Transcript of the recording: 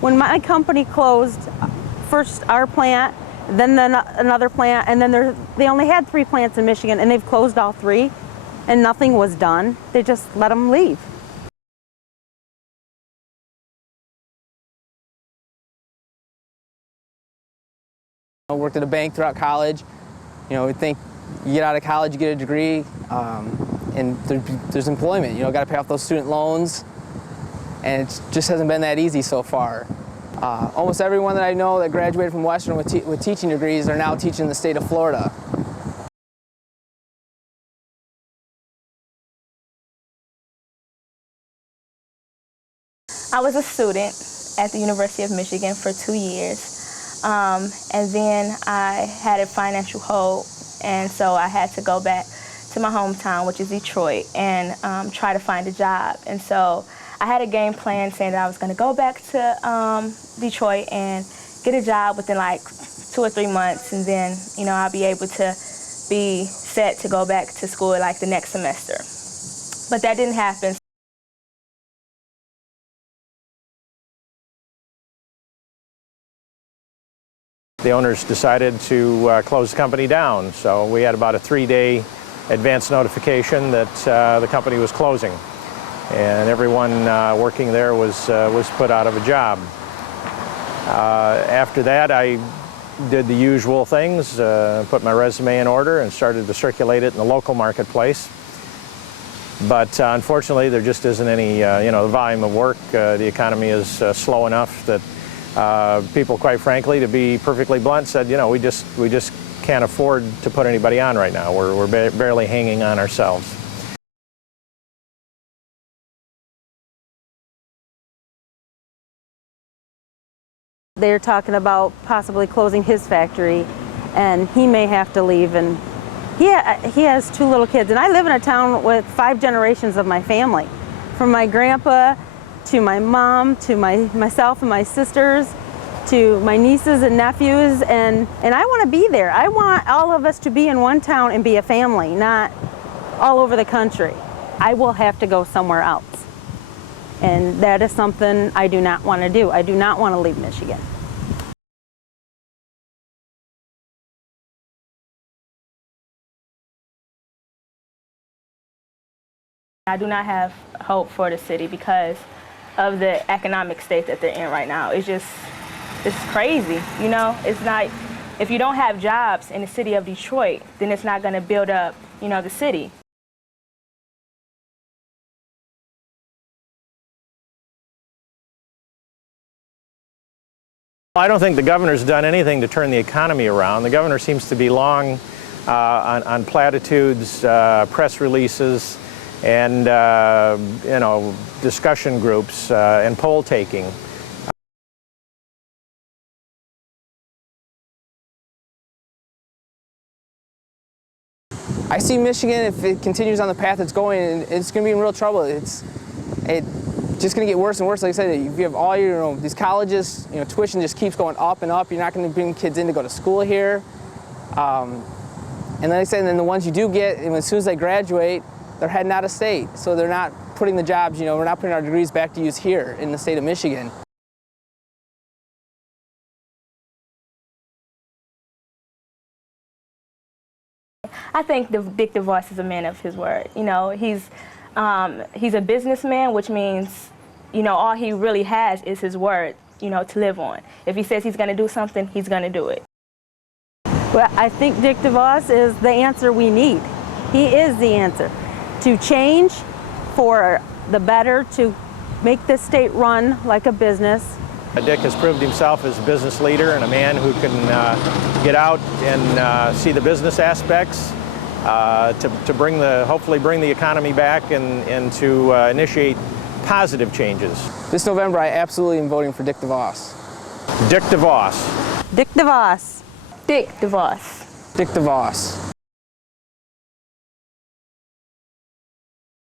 When my company closed, first our plant, then another plant, and then they only had 3 plants in Michigan, and they've closed all 3, and nothing was done. They just let them leave. I worked at a bank throughout college. You know, we think you get out of college, you get a degree, and there's employment. You know, got to pay off those student loans, and it just hasn't been that easy so far. Almost everyone that I know that graduated from Western with teaching degrees are now teaching in the state of Florida. I was a student at the University of Michigan for 2 years. And then I had a financial hole, and so I had to go back to my hometown, which is Detroit, and try to find a job. And so I had a game plan saying that I was going to go back to Detroit and get a job within like 2 or 3 months, and then, you know, I'll be able to be set to go back to school like the next semester. But that didn't happen. The owners decided to close the company down, so we had about a 3-day advance notification that the company was closing, and everyone working there was put out of a job. After that, I did the usual things, put my resume in order and started to circulate it in the local marketplace. But unfortunately, there just isn't any, you know, the volume of work. The economy is slow enough that people, quite frankly, to be perfectly blunt, said, you know, we just can't afford to put anybody on right now. We're barely hanging on ourselves. They're talking about possibly closing his factory, and he may have to leave. And he has 2 little kids, and I live in a town with 5 generations of my family, from my grandpa to my mom, to myself and my sisters, to my nieces and nephews, and I want to be there. I want all of us to be in one town and be a family, not all over the country. I will have to go somewhere else, and that is something I do not want to do. I do not want to leave Michigan. I do not have hope for the city because of the economic state that they're in right now. It's crazy, you know? It's not, if you don't have jobs in the city of Detroit, then it's not going to build up, you know, the city. I don't think the governor's done anything to turn the economy around. The governor seems to be long on platitudes, press releases, and you know, discussion groups and poll taking. I see Michigan, if it continues on the path it's going, it's going to be in real trouble. It's just going to get worse and worse. Like I said, if you have all your, you know, these colleges, you know, tuition just keeps going up and up. You're not going to bring kids in to go to school here. And like I said, and then the ones you do get, and as soon as they graduate, they're heading out of state. So they're not putting the jobs, you know, we're not putting our degrees back to use here in the state of Michigan. I think Dick DeVos is a man of his word. You know, he's a businessman, which means, you know, all he really has is his word, you know, to live on. If he says he's going to do something, he's going to do it. Well, I think Dick DeVos is the answer we need. He is the answer to change for the better, to make this state run like a business. Dick has proved himself as a business leader and a man who can get out and see the business aspects to bring hopefully bring the economy back and to initiate positive changes. This November, I absolutely am voting for Dick DeVos. Dick DeVos. Dick DeVos. Dick DeVos. Dick DeVos.